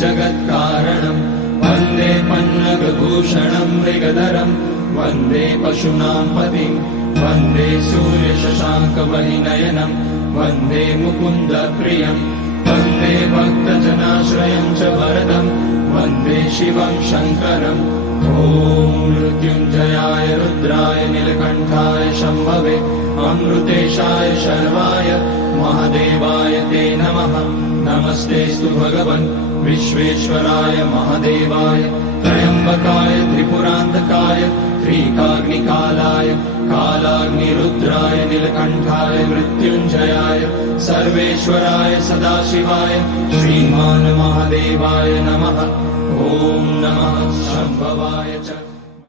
जगत्कारणम् वन्दे पन्नगभूषणम् मृगधरम् वन्दे पशूनां पतिम् वन्दे सूर्यशशाङ्कवहिनयनम् वन्दे मुकुन्दप्रियम् वन्दे भक्तजनाश्रयम् च वरदम् वन्दे शिवं शङ्करम् ॐ मृत्युञ्जयाय रुद्राय नीलकण्ठाय शम्भवे अमृतेशाय शर्वाय महादेवाय ते नमः। नमस्तेऽस्तु भगवन् विश्वेश्वराय महादेवाय त्र्यम्बकाय त्रिपुरान्तकाय त्रिकाग्निकालाय कालाग्निरुद्राय नीलकण्ठाय मृत्युञ्जयाय सर्वेश्वराय सदाशिवाय श्रीमान् महादेवाय नमः। ॐ नमः शम्भवाय च।